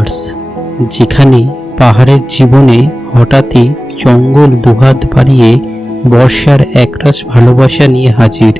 ডুয়ার্স যেখানে পাহাড়ের জীবনে হঠাৎই জঙ্গল দুহাত বাড়িয়ে বর্ষার একরাশ ভালোবাসা নিয়ে হাজির।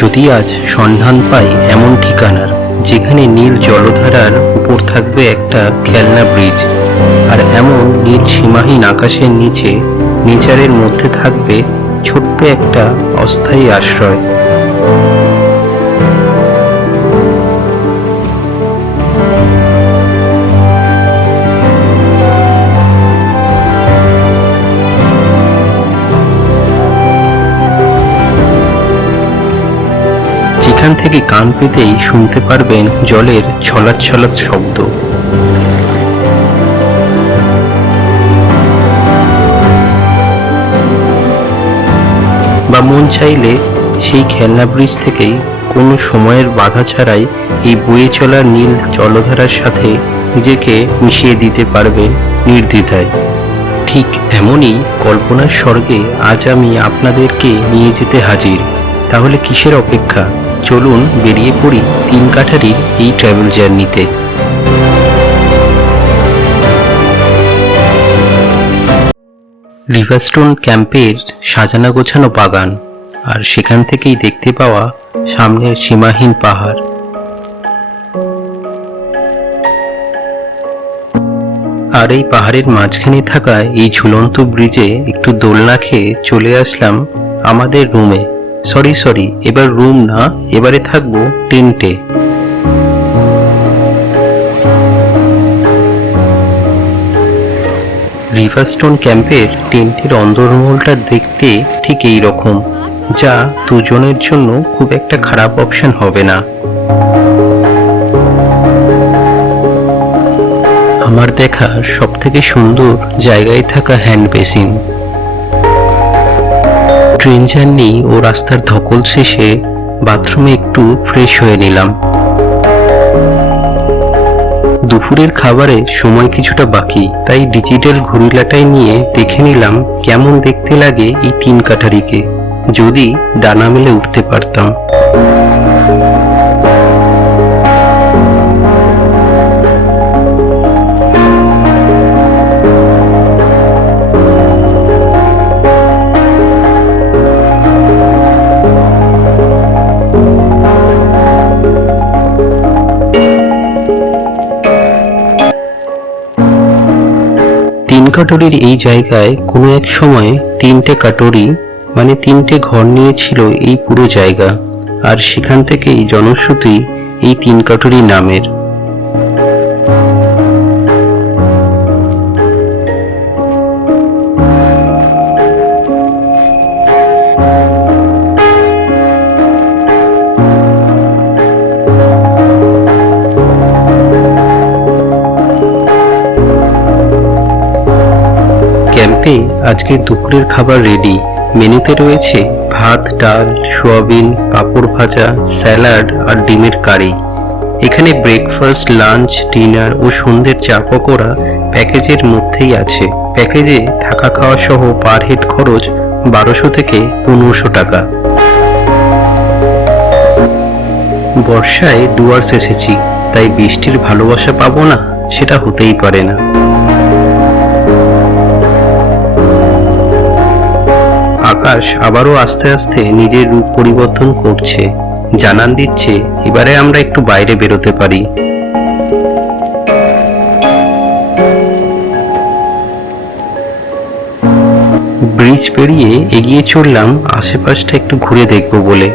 যদি আজ সন্ধান পাই এমন ঠিকানার, যেখানে নীল জলধারার উপর থাকবে একটা খেলনা ব্রিজ আর এমন নীল সীমাহীন আকাশের নিচে, নেচারের মধ্যে থাকবে ছোট্ট একটা অস্থায়ী আশ্রয়। যেখান থেকে কান পেতেই শুনতে পারবেন জলের ছলাৎ শব্দ। বা মন চাইলে সেই খেলনা ব্রিজ থেকেই কোনো সময়ের বাধা ছাড়াই এই বয়ে চলা নীল জলধারার সাথে নিজেকে মিশিয়ে দিতে পারবেন নির্দ্বিধায়। ঠিক এমনই কল্পনার স্বর্গে আজ আমি আপনাদেরকে নিয়ে যেতে হাজির। তাহলে কিসের অপেক্ষা? চলুন বেরিয়ে পড়ি তিন কাঠারির এই ট্রাভেল জার্নিতে রিভারস্টোন ক্যাম্পের সাজানো গোছানো বাগান আর সেখান থেকেই দেখতে পাওয়া সামনের সীমাহীন পাহাড়। আর এই পাহাড়ের মাঝখানে থাকা এই ঝুলন্ত ব্রিজে একটু দোলনা খেয়ে চলে আসলাম আমাদের রুমে সরি সরি এবার রুম না, এবারে থাকব টেন্টে রিভারস্টোন ক্যাম্পের টেন্টের অন্দরমহলটা দেখতে ঠিক এই রকম যা দুজনের জন্য খুব একটা খারাপ অপশন হবে না। আমার দেখা সব থেকে সুন্দর জায়গায় থাকা হ্যান্ড বেসিন ট্রেন জার্নি ও রাস্তার ধকল শেষে বাথরুমে একটু ফ্রেশ হয়ে নিলাম। দুপুরের খাবারে সময় কিছুটা বাকি, তাই ডিজিটাল ঘড়িলাটাই নিয়ে দেখে নিলাম কেমন দেখতে লাগে এই তিন কাঠারিকে, যদি ডানা মেলে উঠতে পারতাম। কাটরির এই জায়গায় কোনো এক সময় তিনটে কাটরি মানে তিনটে ঘর নিয়েছিল এই পুরো জায়গা। আর সেখান থেকেই জনশ্রুতি এই তিন কাটরি নামের। আজকের দুপুরের খাবার রেডি মেনুতে রয়েছে ভাত, ডাল, সোয়াবিন, পাঁপড় ভাজা, স্যালাড আর ডিমের কারি। এখানে ব্রেকফাস্ট লাঞ্চ ডিনার ও সন্ধ্যের চা পকোড়া প্যাকেজের মধ্যেই আছে। প্যাকেজে থাকা খাওয়া সহ পার হেড খরচ বারোশো থেকে পনেরোশো টাকা। বর্ষায় ডুয়ার্স এসেছি তাই বৃষ্টির ভালোবাসা পাবো না, সেটা হতেই পারে না। আকাশ আবারও আস্তে আস্তে নিজের রূপ পরিবর্তন করছে। জানান দিচ্ছে, এবারে আমরা একটু বাইরে বেরোতে পারি। ব্রিজ পেরিয়ে এগিয়ে চললাম, আশেপাশটা একটু ঘুরে দেখব বলে।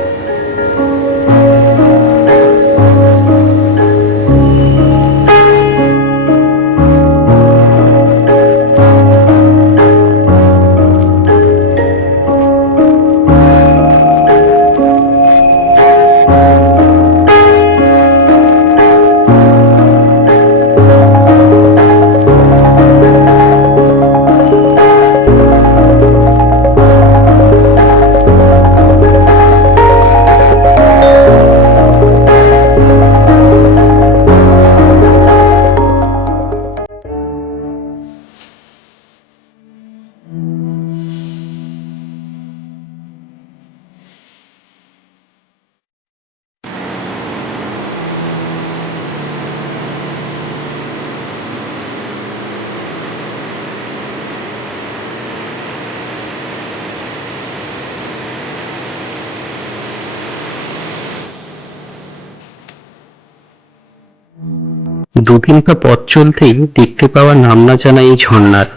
দুদিন পা পথ চলতেই দেখতে পাওয়া নাম না জানা এই ঝর্ণার।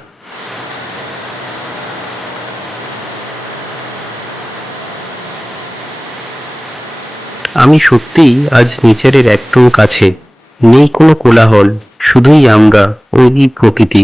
আমি সত্যিই আজ নেচারের একদম কাছে, নেই কোনো কোলাহল, শুধুই আমরা, ওই প্রকৃতি।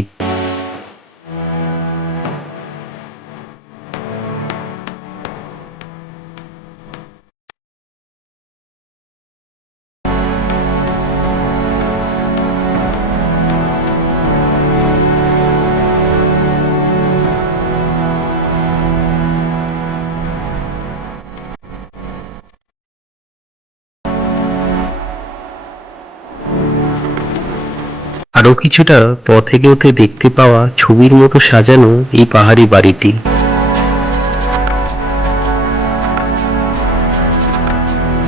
আরও কিছুটা পথে গেতে দেখতে পাওয়া ছবির মতো সাজানো এই পাহাড়ি বাড়িটি।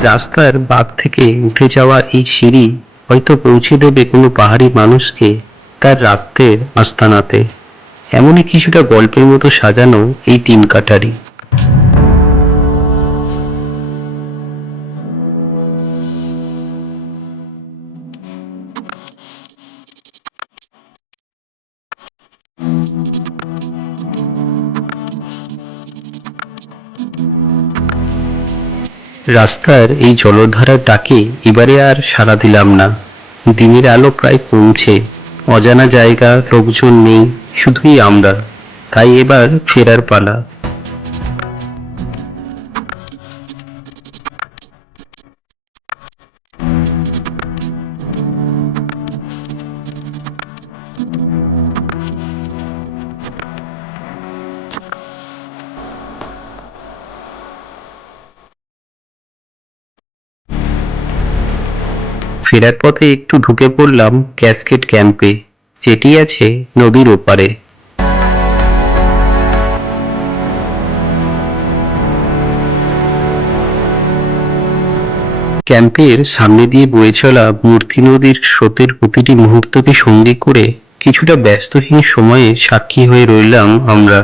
রাস্তার বাগ থেকে উঠে যাওয়া এই সিঁড়ি হয়তো পৌঁছে দেবে কোনো পাহাড়ি মানুষকে তার রাত্রের আস্তানাতে। এমনই কিছুটা গল্পের মতো সাজানো এই তিন কাটারি রাস্তার এই জলধারার ডাকে এবারে আর সাড়া দিলাম না। দিনের আলো প্রায় কমছে। অজানা জায়গা, লোকজন নেই, শুধুই আমরা। তাই এবার ফেরার পালা। ফেরার পথে একটু ঢুকে পড়লাম ক্যাসকেট ক্যাম্পে, যেটি আছে নদীর ওপারে। ক্যাম্পের সামনে দিয়ে বয়ে চলা মূর্তি নদীর স্রোতের প্রতিটি মুহূর্তকে সঙ্গী করে কিছুটা ব্যস্তহীন সময়ে সাক্ষী হয়ে রইলাম আমরা,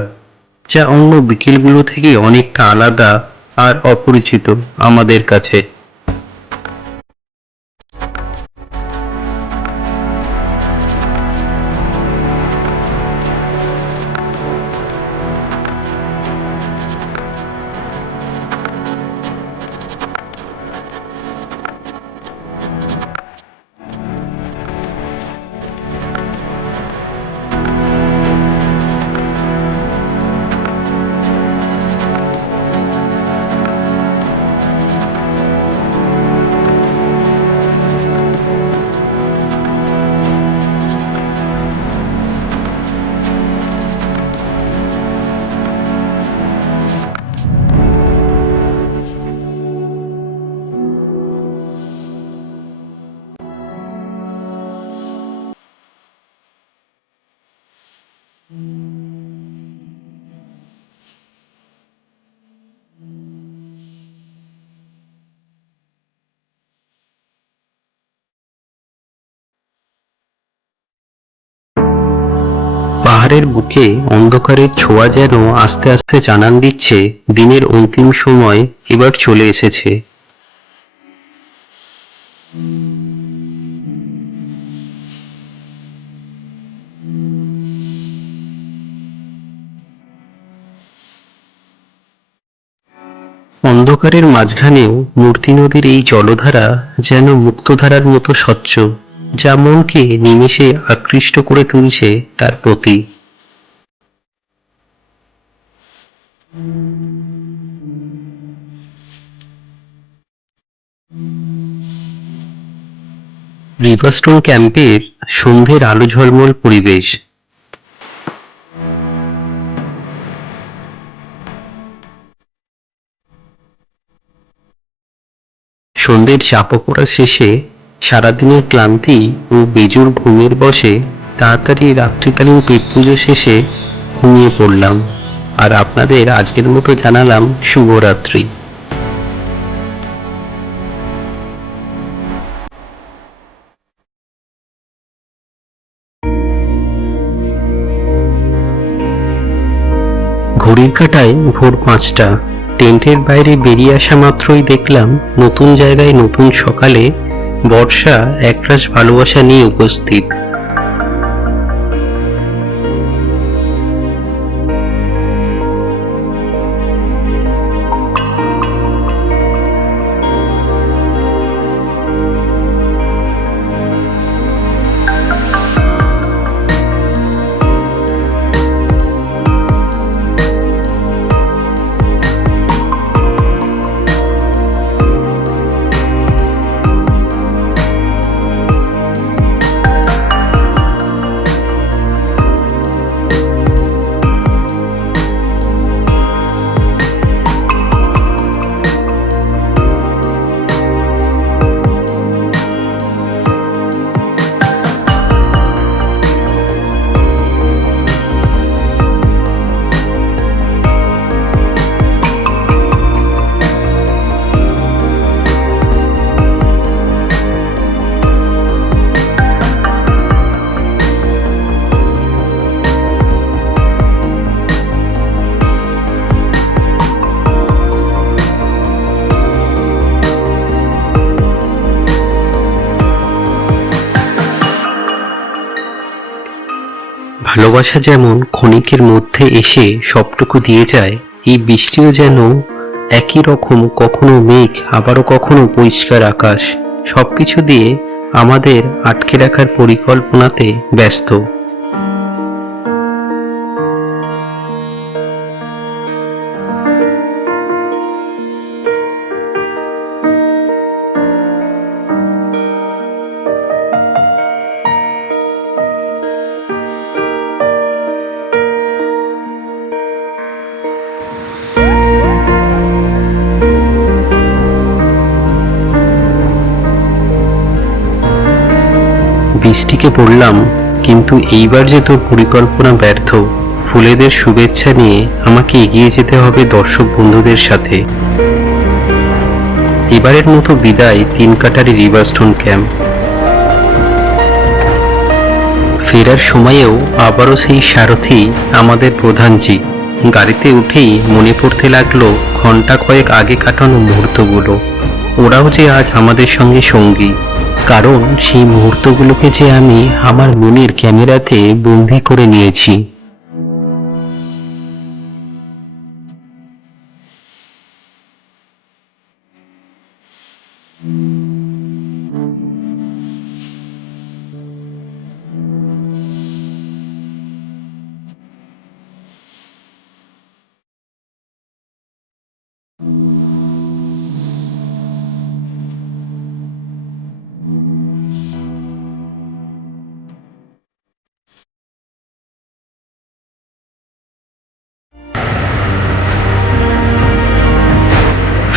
যা অন্য বিকেলগুলো থেকে অনেকটা আলাদা আর অপরিচিত আমাদের কাছে। পাহাড়ের বুকে অন্ধকারের ছোঁয়া যেন আস্তে আস্তে জানান দিচ্ছে, দিনের অন্তিম সময় এবার চলে এসেছে। অন্ধকারের মাঝখানেও মূর্তি নদীর এই জলধারা যেন মুক্তধারার মতো স্বচ্ছ, যা মনকে নিমেষে আকৃষ্ট করে তুলছে তার প্রতি রিভারস্টোন ক্যাম্পের সন্ধ্যের আলো ঝলমল পরিবেশ। সন্ধ্যের চাপকড়া শেষে সারাদিনের ক্লান্তি ও বেজুর ঘুমের বসে তাড়াতাড়ি রাত্রিকালীন পেট পুজো শেষে ঘুমিয়ে পড়লাম। আর আপনাদের আজকের মতো জানালাম শুভরাত্রি। ঘড়ির কাটায় ভোর পাঁচটা, টেন্টের বাইরে বেরিয়ে আসা মাত্রই দেখলাম নতুন জায়গায় নতুন সকালে বর্ষা একরাশ ভালোবাসা নিয়ে উপস্থিত। ভালোবাসা যেমন ক্ষণিকের মধ্যে এসে সবটুকু দিয়ে যায়, এই বৃষ্টিও যেন একই রকম কখনো মেঘ, আবারও কখনো পরিষ্কার আকাশ। সব কিছু দিয়ে আমাদের আটকে রাখার পরিকল্পনাতে ব্যস্ত। বললাম কিন্তু এইবার যে তোর পরিকল্পনা ব্যর্থ, ফুলেদের শুভেচ্ছা নিয়ে আমাকে এগিয়ে যেতে হবে দর্শক বন্ধুদের সাথে। এবারের মতো বিদায় তিন কাটারি রিভারস্টোন ক্যাম্প। ফেরার সময়েও আবারও সেই সারথি আমাদের প্রধানজি গাড়িতে উঠেই মনে পড়তে লাগল ঘণ্টা কয়েক আগে কাটানো মুহূর্তগুলো। ওরাও যে আজ আমাদের সঙ্গে সঙ্গী। কারণ সেই মুহূর্তগুলোকে যে আমি আমার মনের ক্যামেরাতে বন্দি করে নিয়েছি।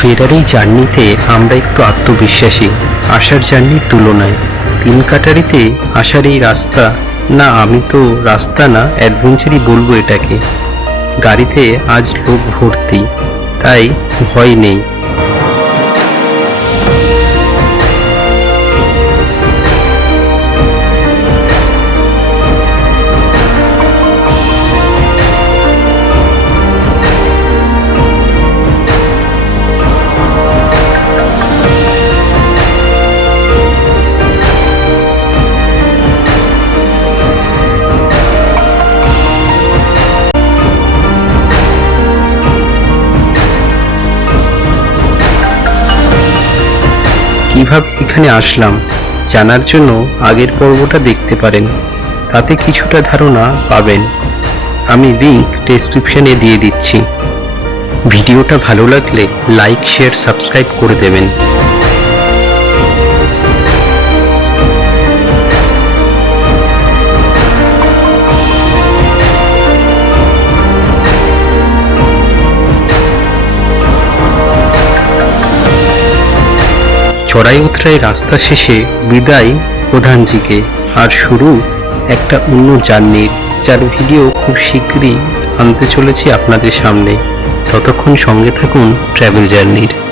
ফেরার এই জার্নিতে আমরা একটু আত্মবিশ্বাসী। আসার জার্নির তুলনায় তিন কাটারিতে আসার এই রাস্তা, না, আমি তো রাস্তা না, অ্যাডভেঞ্চারই বলব এটাকে। গাড়িতে আজ লোক ভর্তি, তাই ভয় নেই। কীভাবে এখানে আসলাম। জানার জন্য আগের পর্বটা দেখতে পারেন। তাতে কিছুটা ধারণা পাবেন। আমি লিঙ্ক ডেসক্রিপশনে দিয়ে দিচ্ছি। ভিডিওটা ভালো লাগলে লাইক শেয়ার সাবস্ক্রাইব করে দেবেন। চড়াই উতরাই রাস্তা শেষে বিদায় প্রধানজিকে। আর শুরু একটা অন্য জার্নির, যার ভিডিও খুব শীঘ্রই আনতে চলেছি আপনাদের সামনে। ততক্ষণ সঙ্গে থাকুন ট্র্যাভেল জার্নির।